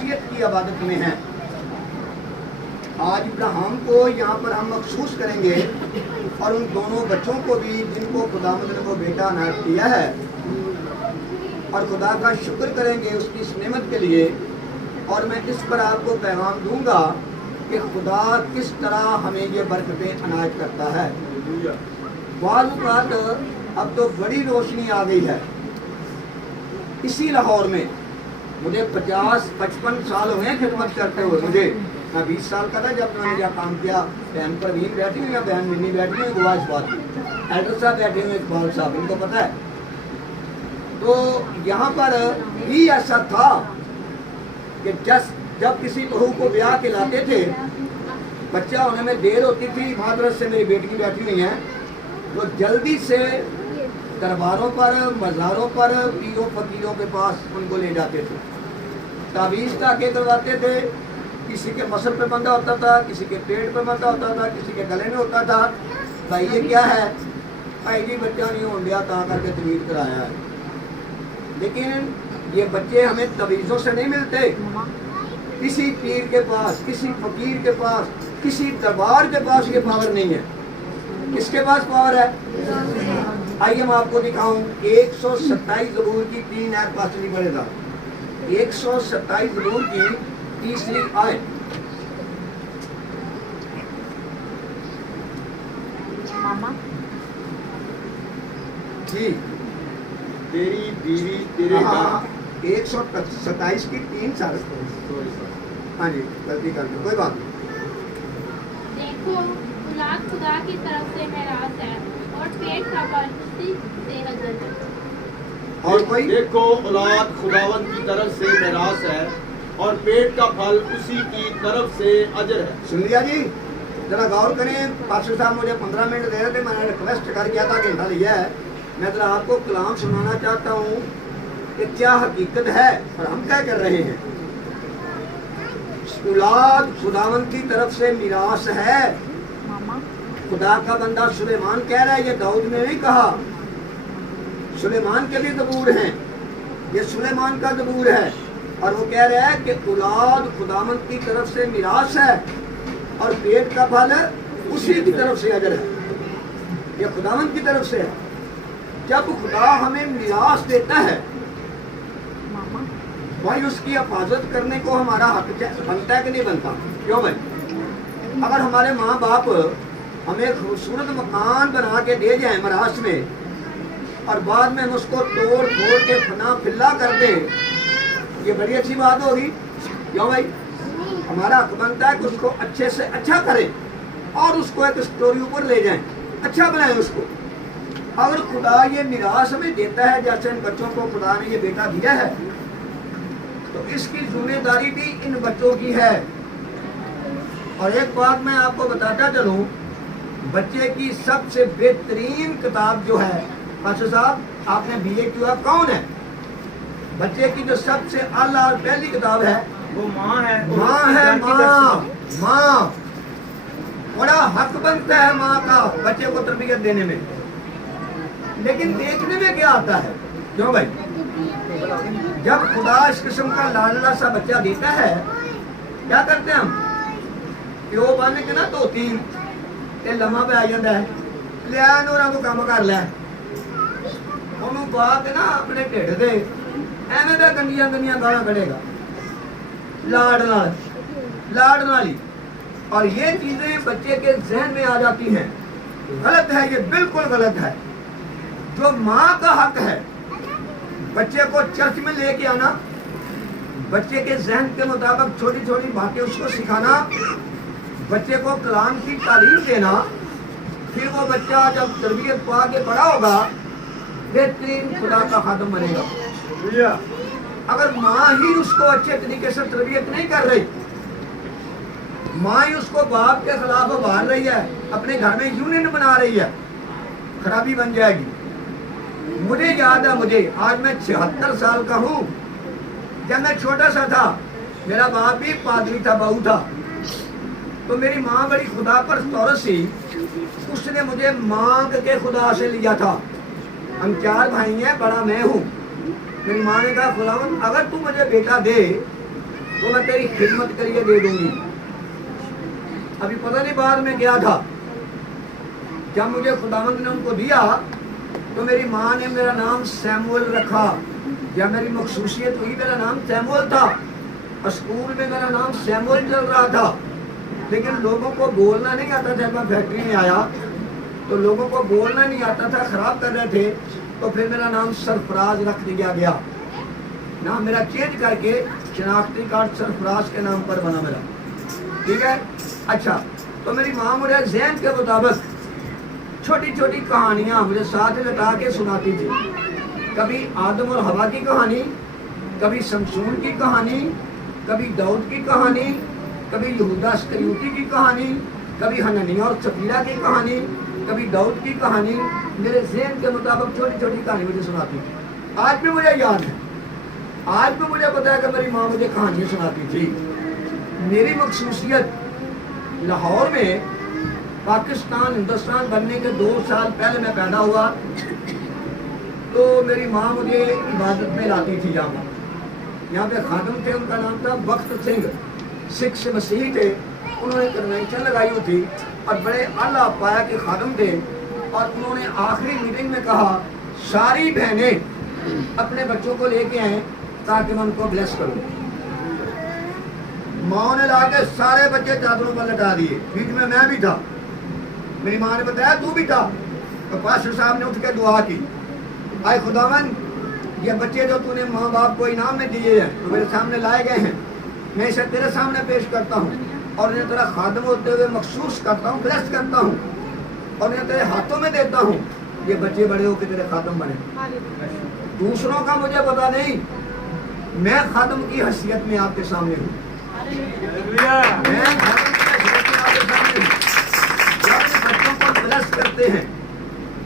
خصوصیت کی عبادت میں ہیں۔ آج ابراہیم کو یہاں پر ہم مخصوص کریں گے اور ان دونوں بچوں کو بھی جن کو خداوند نے وہ بیٹا عنایت کیا ہے، اور خدا کا شکر کریں گے اس کی اس نعمت کے لیے۔ اور میں اس پر آپ کو پیغام دوں گا کہ خدا کس طرح ہمیں یہ برکتیں عنایت کرتا ہے۔ بعض اوقات اب تو بڑی روشنی آ گئی ہے اسی لاہور میں، مجھے 50-55 سال ہوئے ہیں خدمت کرتے ہوئے، مجھے میں 20 سال کا تھا جب میں نے یہ کام کیا۔ بہن پروین بیٹھی ہوئی ہے، بہن منی بیٹھی ہوئی، گواہ اس بات کی، ایڈر صاحب بیٹھے ہوئے، اقبال صاحب، ان کو پتہ ہے۔ تو یہاں پر بھی ایسا تھا کہ جب کسی بہو کو بیاہ کے لاتے تھے، بچہ ہونے میں دیر ہوتی تھی، معذرت سے میری بیٹی بیٹھی ہوئی ہیں، تو جلدی سے درباروں پر، مزاروں پر، پیروں فقیروں کے پاس ان کو لے جاتے تھے، تعویذ تاکہ کرواتے تھے۔ کسی کے مسل پہ بندھا ہوتا تھا، کسی کے پیٹ پہ بندھا ہوتا تھا، کسی کے گلے میں ہوتا تھا۔ بھائی یہ کیا ہے؟ بھائی جی بچہ نہیں ہو گیا تا کر کے تعویذ کرایا ہے۔ لیکن یہ بچے ہمیں تعویذوں سے نہیں ملتے، کسی پیر کے پاس، کسی فقیر کے پاس، کسی دربار کے پاس یہ پاور نہیں ہے۔ کس کے پاس پاور ہے؟ آئیے میں آپ کو دکھاؤں 127 زبور کی 3 آیت پاس نہیں پڑے گا۔ 127 زبور کی 3 آیت۔ جی تیری بیوی تیرے 127 کی 3 سال۔ ہاں جی غلطی کر دیں، کوئی بات نہیں۔ دیکھو اولاد خدا کی طرف سے میراث ہے اور پیٹ کا پھل اسی سے اجر ہے۔ اور کوئی؟ دیکھو اولاد خداوند کی طرف سے میراث ہے اور پیٹ کا پھل اسی کی طرف سے اجر ہے۔ سن لیا جی؟ ذرا غور کریں، پاسٹر صاحب مجھے 15 منٹ دے رہے تھے، میں نے ریکویسٹ کر کیا تھا کہ گھنٹہ لیا ہے۔ میں ذرا آپ کو کلام سنانا چاہتا ہوں کہ کیا حقیقت ہے اور ہم کیا کر رہے ہیں۔ اولاد خداوند کی طرف سے میراث ہے۔ خدا کا بندہ سلیمان کہہ رہا ہے، یہ داؤد نے نہیں کہا، سلیمان کے بھی زبور ہیں، یہ سلیمان کا زبور ہے، اور وہ کہہ رہا ہے کہ اولاد خداوند کی طرف سے میراث ہے اور پیٹ کا پھل اسی کی طرف سے اجر ہے۔ یہ خداوند کی طرف سے ہے۔ جب خدا ہمیں میراث دیتا ہے بھائی اس کی حفاظت کرنے کو ہمارا حق بنتا ہے کہ نہیں بنتا؟ کیوں بھائی؟ اگر ہمارے ماں باپ ہمیں خوبصورت مکان بنا کے دے جائیں میراث میں اور بعد میں ہم اس کو توڑ پھوڑ کے فنا فلا کر دیں، یہ بڑی اچھی بات ہوگی؟ کیوں بھائی؟ ہمارا حق بنتا ہے کہ اس کو اچھے سے اچھا کریں اور اس کو ایک اسٹوری اوپر لے جائیں، اچھا بنائیں اس کو۔ اگر خدا یہ میراث ہمیں دیتا ہے، جیسے ان بچوں کو خدا نے یہ بیٹا دیا ہے، تو اس کی ذمہ داری بھی ان بچوں کی ہے۔ اور ایک بات میں آپ کو بتاتا چلوں، بچے کی سب سے بہترین کتاب جو ہے، پاسٹر صاحب آپ نے بی اے کیا، کون ہے؟ بچے کی جو سب سے اعلیٰ اور پہلی کتاب ہے وہ ماں ہے۔ ماں ہے۔ ماں بڑا حق بنتا ہے ماں کا بچے کو تربیت دینے میں، لیکن دیکھنے میں کیا آتا ہے؟ کیوں بھائی؟ جب خدا اس قسم کا لاڈلا سا بچہ دیتا ہے، کیا کرتے ہیں ہم؟ پیو بانے کے نا توتی تے لمحہ پہ آ جاتا ہے، لیا نورا کو کام کر لے، انہوں بات نا اپنے ٹھڈ دے ایویں تے گندیاں گندیاں گالاں کھڑے گا لاڈ نالی، اور یہ چیزیں بچے کے ذہن میں آ جاتی ہیں۔ غلط ہے، یہ بالکل غلط ہے۔ جو ماں کا حق ہے بچے کو چرچ میں لے کے آنا، بچے کے ذہن کے مطابق چھوٹی چھوٹی باتیں اس کو سکھانا، بچے کو کلام کی تعلیم دینا، پھر وہ بچہ جب تربیت پا کے بڑا ہوگا بہترین خدا کا خادم بنے گا۔ اگر ماں ہی اس کو اچھے طریقے سے تربیت نہیں کر رہی، ماں ہی اس کو باپ کے خلاف ابھار رہی ہے، اپنے گھر میں یونین بنا رہی ہے، خرابی بن جائے گی۔ مجھے یاد ہے، آج میں 76 سال کا ہوں، جب میں چھوٹا سا تھا میرا باپ بھی پادری تھا، بہو تھا، تو میری ماں بڑی خدا پر عورت سی، اس نے مجھے مانگ کے خدا سے لیا تھا۔ ہم 4 بھائی ہیں، بڑا میں ہوں۔ میری ماں نے کہا خداوند اگر تو مجھے بیٹا دے वो मैं तेरी खिदमत के लिए दे दूंगी। अभी पता नहीं बाद में क्या था, जब मुझे खुदावंद ने उनको दिया तो मेरी माँ ने मेरा नाम सैमुअल रखा। जब मेरी मखसूसियत हुई मेरा नाम सैमुअल था और स्कूल में मेरा नाम सैमुअल चल रहा था, लेकिन लोगों को बोलना नहीं आता था। मैं फैक्ट्री में आया तो लोगों को बोलना नहीं आता था, खराब कर रहे थे, तो फिर मेरा नाम सरफराज रख दिया गया। नाम मेरा चेंज करके शनाख्ती कार्ड सरफराज के नाम पर बना मेरा, ठीक है। अच्छा, तो मेरी माँ मुझे ज़हन के मुताबिक छोटी छोटी कहानियाँ मुझे साथ लगा के सुनाती थी। कभी आदम और हवा की कहानी, कभी शमशून की कहानी, कभी दाऊद की कहानी, कभी यहूदा इस्करियोती की कहानी, कभी हननिया और सफीरा की कहानी, कभी दाऊद की कहानी। मेरे ज़हन के मुताबिक छोटी छोटी कहानी मुझे सुनाती थी। आज भी मुझे याद है, आज भी मुझे पता है कि मेरी माँ मुझे कहानियाँ सुनाती थी। मेरी मखसूसियत लाहौर में पाकिस्तान हिंदुस्तान बनने के 2 साल पहले मैं पैदा हुआ, तो मेरी माँ मुझे इबादत में लाती थी। यहाँ पे खादम थे, उनका नाम था बख्त सिंह, सिख से मसीही थे। उन्होंने कन्वेंशन लगाई हुई थी और बड़े आला पाया के खादम थे, और उन्होंने आखिरी मीटिंग में कहा सारी बहनें अपने बच्चों को लेके आए ताकि मैं उनको ब्लेस करूं। माँ ने ला के सारे बच्चे चादरों पर लटा दिए, बीच में मैं भी था। मेरी माँ ने बताया तू भी था, तो पास्टर साहब ने उठ के दुआ की, आए खुदावन ये बच्चे जो तूने माँ बाप को इनाम में दिए हैं, तो मेरे सामने लाए गए हैं, मैं इसे तेरे सामने पेश करता हूँ और इन्हें तेरा खादम होते हुए मखसूस करता हूँ, ब्लेस करता हूँ और इन्हें तेरे हाथों में देता हूँ। ये बच्चे बड़े होकर तेरे खादम बने। दूसरों का मुझे पता नहीं, मैं खादम की हैसियत में आपके सामने हूँ। मैं खादम की हैसियत में आपके सामने हूँ। जब बच्चों को ब्लेस करते हैं,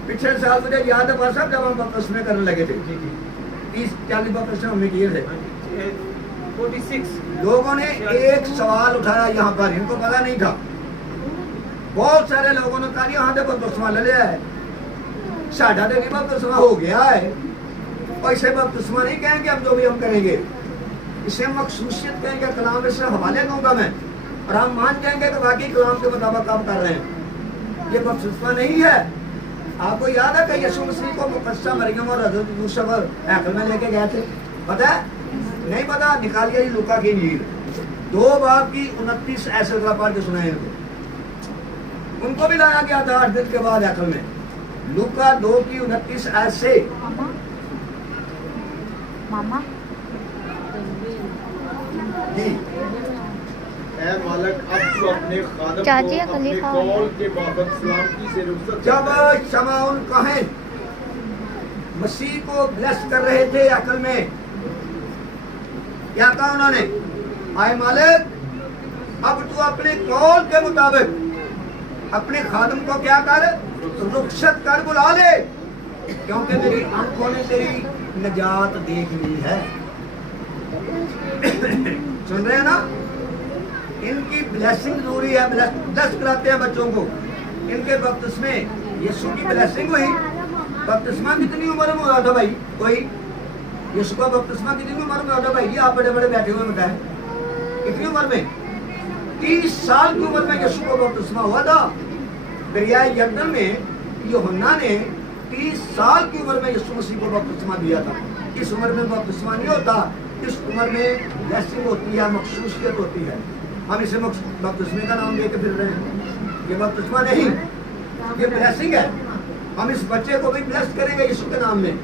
पिछले साल मुझे याद है साहब जब हम बपतिस्मे करने लगे थे, 30-40 बपतिस्मे हमने किए थे। 46 लोगों ने एक सवाल उठाया यहाँ पर, इनको पता नहीं था। बहुत सारे लोगों ने कहा यहाँ तो बपतिस्मा ले लिया है, साढ़ा तो बपतिस्मा हो गया है, और इसे बपतिस्मा नहीं कहेंगे अब जो भी हम करेंगे, इसे मखसूसियत कहेंगे, कलाम से हवाले दूंगा मैं, और हम मान जाएंगे कि बाकी कलाम के मुताबिक काम कर रहे हैं। ये बपतिस्मा नहीं है। आपको याद है कि यीशु मसीह को मुकद्दसा मरियम और हज़रत यूसुफ हैकल में लेके गए थे? पता है? नहीं पता? निकालिए लूका की इंजील 2 बाब की 29 ऐसे पढ़ के सुनाए इनको। उनको भी लाया गया था 8 दिन के बाद हैकल में। लूका 2 की 29 ऐसे। मामा जी ऐ मालिक, अब तो अपने खादम चाची को अपने खलीफा कौल के बाबत सलामती से रुखसत जब करता है। शमाउन कहें मसीह को ब्लेस कर रहे थे अकल में, क्या कहा उन्होंने? आए मालिक, अब तू अपने कौल के मुताबिक अपने खादम को क्या कर, रुखसत कर, बुला ले, क्योंकि मेरी आंखों ने तेरी निजात देख ली है। सुन रहे हैं ना? इनकी ब्लेसिंग जरूरी है। ब्लेस कराते हैं बच्चों को। इनके बपतिस्मे यीशु की ब्लेसिंग हुई। बपतिस्मा कितनी उम्र में हुआ था भाई? कोई यीशु का बपतिस्मा कितनी उम्र में हुआ था भाई? आप बड़े बड़े बैठे हुए बताएं, कितनी उम्र में? 30 साल की उम्र में यीशु का बपतिस्मा हुआ था। दरियाए यरदन में यूहन्ना ने 30 साल की उम्र में यीशु मसीह को बपतिस्मा दिया था। इस उम्र में बपतिस्मा नहीं होता, इस उम्र में ब्लेसिंग होती है, मखसूसियत होती है। हम इसे बपतिस्मे का नाम देके फिर रहे हैं। ये बपतिस्मा नहीं, ये ब्लेसिंग है। हम इस बच्चे को भी ब्लेस करेंगे यीशु के नाम में,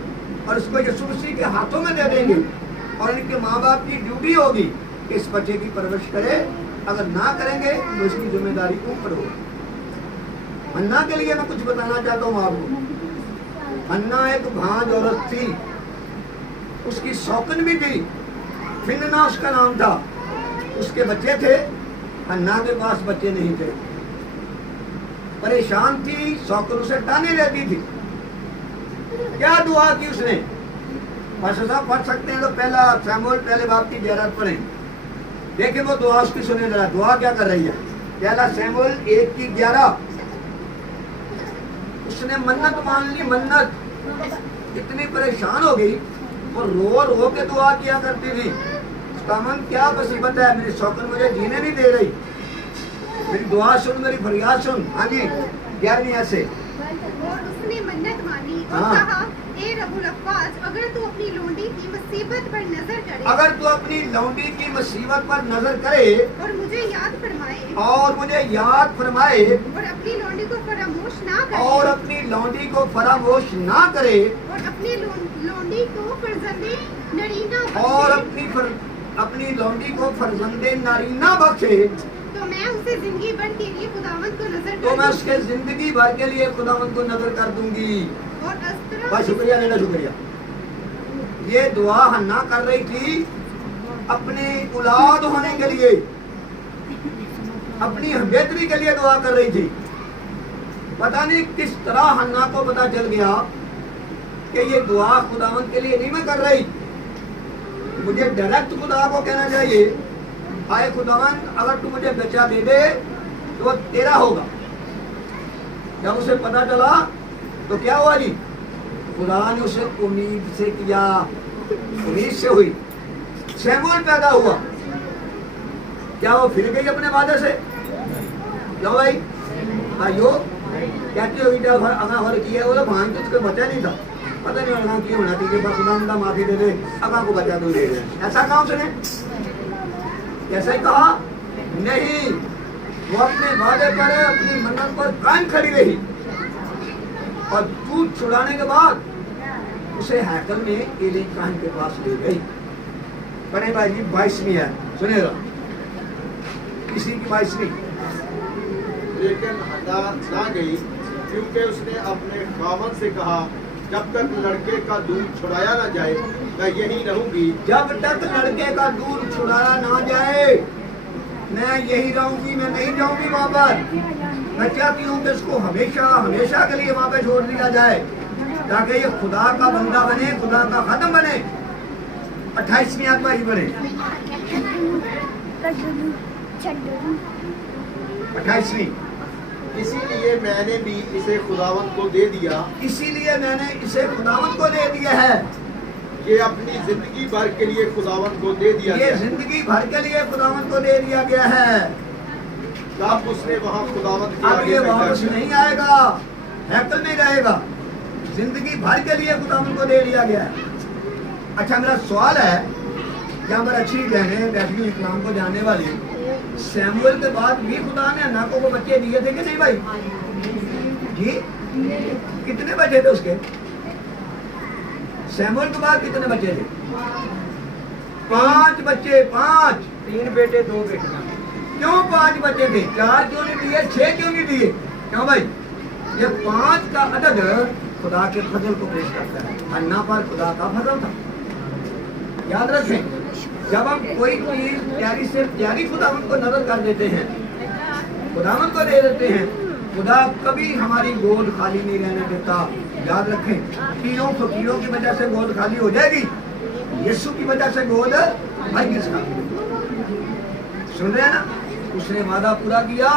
और इसको यीशु मसीह के हाथों में दे देंगे, और इनके माँ बाप की ड्यूटी होगी कि इस बच्चे की परवरिश करे। अगर ना करेंगे तो इसकी जिम्मेदारी ऊपर होगी। अन्ना के लिए मैं कुछ बताना चाहता हूँ आपको। अन्ना एक भांज औरत थी, उसकी शौकन भी थी, फिन्ना उसका नाम था। उसके बच्चे थे, अन्ना के पास बच्चे नहीं थे। परेशान थी, शौकन उसे ताने लेती थी। क्या दुआ की उसने? पास्टर साहब पढ़ सकते हैं तो पहला शमूएल पहले बाब की 11 पढ़ें, देखिए वो दुआ उसकी सुने जरा। दुआ क्या कर रही है? पहला शमूएल 1 की 11। उसने मन्नत मान ली, मन्नत। इतनी परेशान हो गई, वो रो रो के दुआ किया करती थी। खुदावन क्या मुसीबत है, मेरी शौकन मुझे जीने नहीं दे रही, मेरी दुआ सुन, मेरी फरियाद सुन। हाँ जी, 11वीं आयत से। और उसने मन्नत मानी और हाँ। कहा, ए रब्बुल अफ़्फ़ाज, अगर तू अपनी लोंडी की मुसीबत पर नजर करे अगर तू अपनी लौंडी की मुसीबत पर नजर करे और मुझे याद फरमाए और मुझे याद फरमाए और अपनी लोंडी को फरामोश ना करे और अपनी लौंडी को फरामोश ना करे और अपनी लोंडी को फरजंदे नरीना और बख्शे, अपनी लौंडी को फरजंदे नारीना बख्शे, तो मैं उसे जिंदगी भर के लिए खुदावंद को नजर तो मैं कर उसके जिंदगी भर के लिए खुदावंद को नजर कर दूंगी। दूंगी। और अस्तर बस शुक्रिया लेना, शुक्रिया। ये दुआ हन्ना कर रही थी अपनी औलाद होने के लिए, अपनी बेहतरी के लिए दुआ कर रही थी। पता नहीं किस तरह हन्ना को पता चल गया कि ये दुआ खुदावंद के लिए नहीं मैं कर रही, मुझे डायरेक्ट खुदा को कहना चाहिए, आए खुदावंद अगर तू मुझे बच्चा दे दे तो वो तेरा होगा। जब उसे पता चला तो क्या हुआ जी, खुदा ने उसे उम्मीद से किया, उम्मीद से हुई। शमूएल पैदा हुआ, क्या वो फिर गई अपने वादे से? लो भाई भाइयों, कहती होगी जब अगा भर किया वो भान तो उसको बचा नहीं था, पता नहीं अगा की होना चाहिए, बस खुदा माफी दे दे, अगा को बचा दो दे दे, ऐसा काम सुने? कैसे कहा? नहीं, वो अपने वादे पर अपनी मन्नत पर कायम खड़ी रही और दूध छुड़ाने के बाद उसे हैकल में एली काहन के पास ले गई। बड़े भाई जी 22वीं है, सुनेगा किसी की 22वीं। लेकिन हन्ना ना गई क्योंकि उसने अपने खामन से कहा, जब तक लड़के का दूध छुड़ाया ना जाए मैं यही रहूंगी। जब तक लड़के का दूध छुड़ाया ना जाए मैं यही रहूंगी, मैं नहीं जाऊंगी वहां पर। मैं चाहती हूँ कि इसको हमेशा हमेशा के लिए वहां पे छोड़ दिया जाए ताकि ये खुदा का बंदा बने, खुदा का खत्म बने। 28वीं आत्मा ही बने। 28वीं। इसीलिए मैंने भी इसे खुदावंद को दे दिया, इसीलिए मैंने इसे खुदावंद को दे दिया है, ये अपनी जिंदगी भर के लिए खुदावंद को दे दिया ये गया। जिंदगी भर के लिए खुदावंद को दे दिया गया है। तब उसने वहाँ खुदावंद के अब आगे ये बैठा वापस किया। नहीं आएगा, हैकल में रहेगा, जिंदगी भर के लिए खुदावंद को दे दिया गया है। अच्छा, मेरा सवाल है, यहाँ पर अच्छी बहनें बैठी इस्लाम को जानने वाली, शमूएल के बाद भी खुदा ने हन्ना को वो बच्चे दिए थे कि नहीं भाई जी? कितने बच्चे थे उसके? शमूएल के बाद कितने बच्चे थे? 5 बच्चे, 5। 3 बेटे 2 बेटियां। क्यों 5 बच्चे थे? 4 क्यों नहीं दिए? 6 क्यों नहीं दिए? क्यों भाई? ये 5 का अदद खुदा के फजल को पेश करता है। हन्ना पर खुदा का फजल था। याद रखें, जब हम कोई चीज प्यारी से प्यारी खुदावंद को नजर कर देते हैं, खुदावंद को दे देते हैं, खुदा कभी हमारी गोद खाली नहीं रहने देता। याद रखें, तीनों फकीरों की वजह से गोद खाली हो जाएगी, यीशु की वजह से गोद हरगिज़ खाली नहीं होगी। सुन रहे हैं ना? उसने वादा पूरा किया,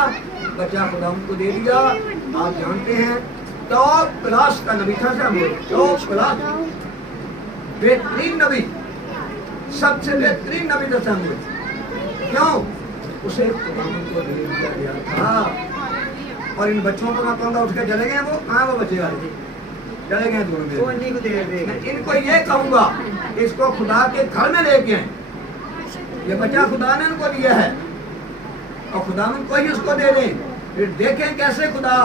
बच्चा खुदावंद को दे दिया। आप जानते हैं टॉप क्लास का नबी था शमूएल, टॉप क्लास, बेहतरीन नबी, सबसे बेहतरीन नबी था शमूएल। क्यों? उसे खुदावंद को दे दिया गया था। और इन बच्चों को मैं कहूँगा उठ के चले गए, वो कहाँ वो बच्चे वाले चले गए दोनों। वो इन्हीं को दे दे। मैं इनको ये कहूँगा इसको खुदा के घर में लेके आए। ये बच्चा खुदा ने इनको दिया है और खुदा में कोई उसको दे दें, फिर देखें कैसे खुदा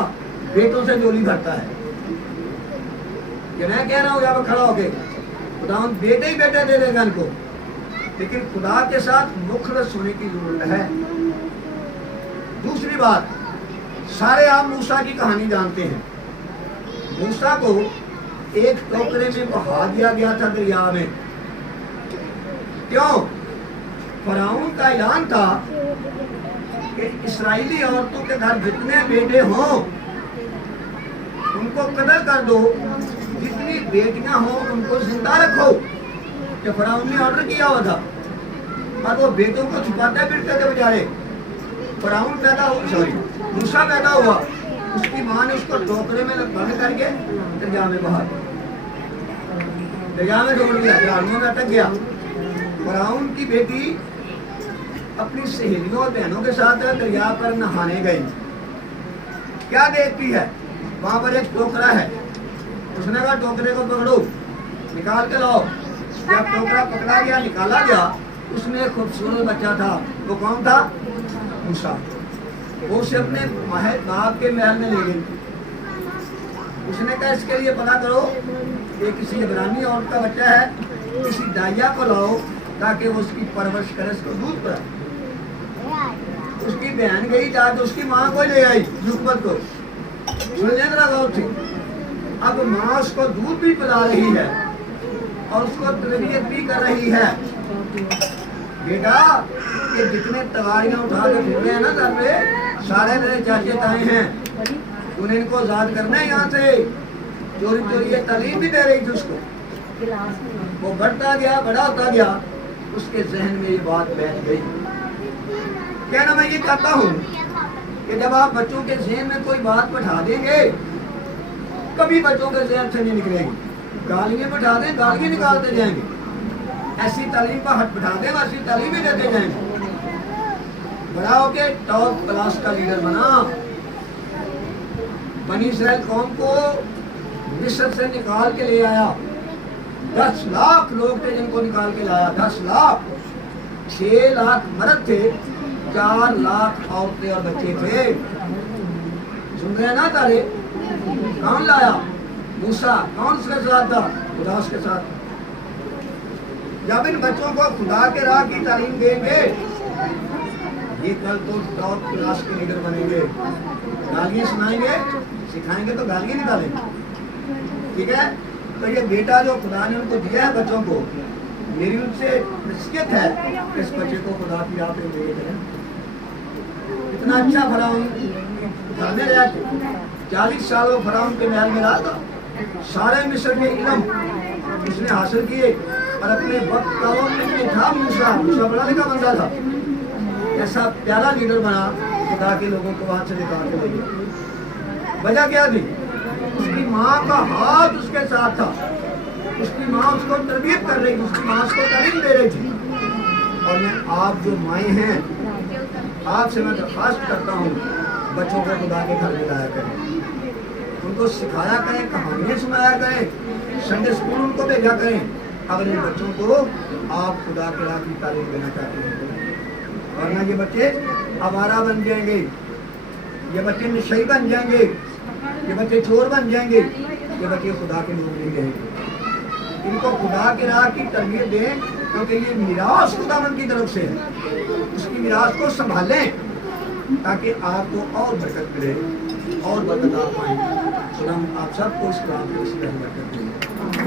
बेटों से जोली भरता है। ये मैं कह रहा हूँ यहाँ पर खड़ा होके, खुदा बेटे ही बेटे दे देगा इनको, लेकिन खुदा के साथ मुखलस होने की जरूरत है। दूसरी बात, सारे आप मूसा की कहानी जानते हैं। मूसा को एक टोकरे में बहा दिया गया था दरिया में। क्यों? फराउन का ऐलान था कि इस्राएली औरतों के घर जितने बेटे हों उनको कत्ल कर दो, जितनी बेटियां हों उनको जिंदा रखो। कि फराउन ने ऑर्डर किया हुआ था और वो बेटों को छुपाते फिरते थे बेचारे। फराउन पैदा हुआ, सॉरी मूसा पैदा हुआ, उसकी माँ ने उसको टोकरे में बंद करके दरिया में बहा दिया, दरिया में छोड़ दिया, झाड़ियों में अटक गया। فرعون کی بیٹی اپنی سہیلیوں اور بہنوں کے ساتھ دریا پر نہانے گئی. کیا دیکھتی ہے؟ وہاں پر ایک ٹوکرا ہے. اس نے کہا ٹوکرے کو پکڑو, نکال کے لاؤ. جب ٹوکرا پکڑا گیا, نکالا گیا, اس میں ایک خوبصورت بچہ تھا. وہ کون تھا؟ موسیٰ. وہ اسے اپنے باپ کے محل میں لے گئی. اس نے کہا اس کے لیے پتہ کرو یہ کسی عبرانی عورت کا بچہ ہے, کسی دائیا کو لاؤ تاکہ وہ اس کی پرورش کرے, اس کو دودھ پڑائے. اس کی بہن گئی جا کے اس کی ماں کو لے آئی, یوسف کو. سننے ذرا غور سے. اب ماں اس کو دودھ بھی پلا رہی ہے اور اس کو تربیت بھی کر رہی ہے. بیٹا یہ جتنے تواریاں اٹھا کے پھر رہے ہیں نا گھر پہ, سارے میرے چاچے تائے ہیں. انہیں ان کو آزاد کرنا ہے یہاں سے. چوری چوری یہ تعلیم بھی دے رہی تھی اس کو. وہ بڑھتا گیا, بڑا ہوتا گیا, اس کے ذہن میں یہ بات بیٹھ گئی. کہنا میں یہ چاہتا ہوں کہ جب آپ بچوں کے ذہن میں کوئی بات بٹھا دیں گے, کبھی بچوں کے ذہن سے نہیں نکلے گی. گالیاں بٹھا دیں, گالیاں نکالتے جائیں گے. ایسی تعلیم کا ہٹ بٹھا دیں, ایسی تعلیم ہی دیتے جائیں گے. بڑا ہو کے ٹاپ کلاس کا لیڈر بنا. بنی اسرائیل قوم کو مصر سے نکال کے لے آیا. 10 لاکھ لوگ تھے جن کو نکال کے لایا. 10 لاکھ. 6 لاکھ مرد تھے, 4 لاکھ عورتیں اور بچے تھے. سن رہے ہیں نا تارے؟ کون لایا؟ موسیٰ. کون اس کے ساتھ تھا؟ خدا اس کے ساتھ. جب ان بچوں کو خدا کے راہ کی تعلیم دیں گے, یہ کل تو ٹاپ کلاس کے لیڈر بنیں گے. گالیاں سنائیں گے, سکھائیں گے تو گالیاں نکالیں گے. ٹھیک ہے؟ تو یہ بیٹا جو خدا نے ان کو دیا ہے بچوں کو, میری ان سے نصیحت ہے کہ اس بچے کو خدا کی راہ پہ لے کریں. اتنا اچھا فرعون گھر میں رہا تھا. 40 سال وہ فرعون کے محل میں رہا تھا. سارے مصر کے علم اس نے حاصل کیے اور اپنے وقت کا میں تھا. موسیٰ بڑا لکھا بندہ تھا. ایسا پیارا لیڈر بنا خدا کے لوگوں کو وہاں سے نکال کے لے گیا. وجہ کیا تھی؟ اس کی ماں کا ہاتھ اس کے ساتھ تھا. اس کی ماں اس کو تربیت کر رہی تھی, اس کی ماں اس کو تعلیم دے رہی تھی. اور میں آپ جو مائیں ہیں, آپ سے میں درخواست کرتا ہوں بچوں کو خدا کے گھر میں لایا کریں. ان کو سکھایا کریں, کہانیاں سنایا کریں, سنڈے اسکول ان کو بھیجا کریں. اگر ان بچوں کو آپ خدا کے راہ کی تعلیم دینا چاہتے ہیں, ورنہ یہ بچے آوارہ بن جائیں گے, یہ بچے نشئی بن جائیں گے, یہ بچے چور بن جائیں گے, یہ بچے خدا کے لوگ نہیں رہیں گے. ان کو خدا کے راہ کی تربیت دیں, کیونکہ یہ میراث خداوند کی طرف سے ہے. اس کی میراث کو سنبھالیں تاکہ آپ کو اور برکت ملے, اور برکت آپ پائیں. خدا آپ سب کو اس کلام کو اس طرح برکت دیں.